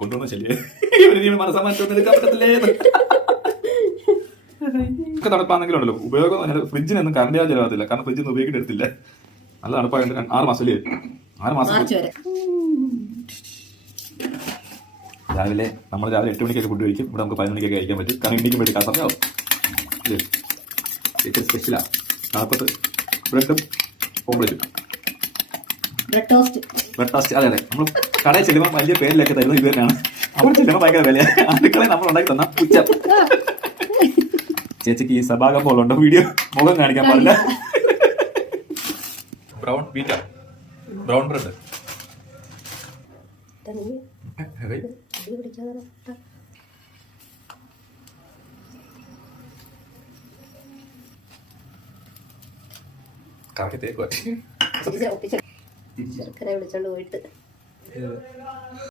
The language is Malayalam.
കൊണ്ടുവന്ന ശല്യേ മനസ്സമാറ്റം എടുക്കാൻ പറ്റത്തില്ലേ ഒക്കെ തണുപ്പാണെങ്കിലുണ്ടല്ലോ ഉപയോഗം ഫ്രിഡ്ജിനൊന്നും കറണ്ട് ചാർജ് ചിലവാകത്തില്ല. കാരണം ഫ്രിഡ്ജിൽ നിന്ന് ഉപയോഗിക്കേണ്ടി എടുത്തില്ല. നല്ല തണുപ്പായിട്ട് 6 മാസമല്ലേ, 6 മാസം. രാവിലെ 8 മണിക്കൊക്കെ ഫുഡ് കഴിക്കും. ഇവിടെ നമുക്ക് 11 മണിക്കൊക്കെ കഴിക്കാൻ പറ്റും. കാരണം ഇന്നിക്കും വേണ്ടി സമയമാവും. സ്പെഷ്യലാണ് തണുപ്പത്ത് ബ്രെഡും ഓംലെറ്റും, ബ്രെഡ് ടോസ്റ്റ്. അതെ നമ്മൾ കടയിൽ ചെല്ലുമ്പോൾ വലിയ പേരിലൊക്കെ തരുന്നത് ഇത് തന്നെയാണ്. അവിടെ ചെല്ലുമ്പോൾ ഭയങ്കര വില. അടുക്കളയിൽ നമ്മൾ ഉണ്ടാക്കി തന്ന ഉച്ച. ചേച്ചിക്ക് ഈ സഭാഗം പോലുണ്ടോ വീഡിയോ മുഖം കാണിക്കാൻ പാടില്ല. ബ്രൗൺ ബ്രെഡ് കറക്കി തേക്കുവാ. വിളിച്ചോണ്ട് പോയിട്ട്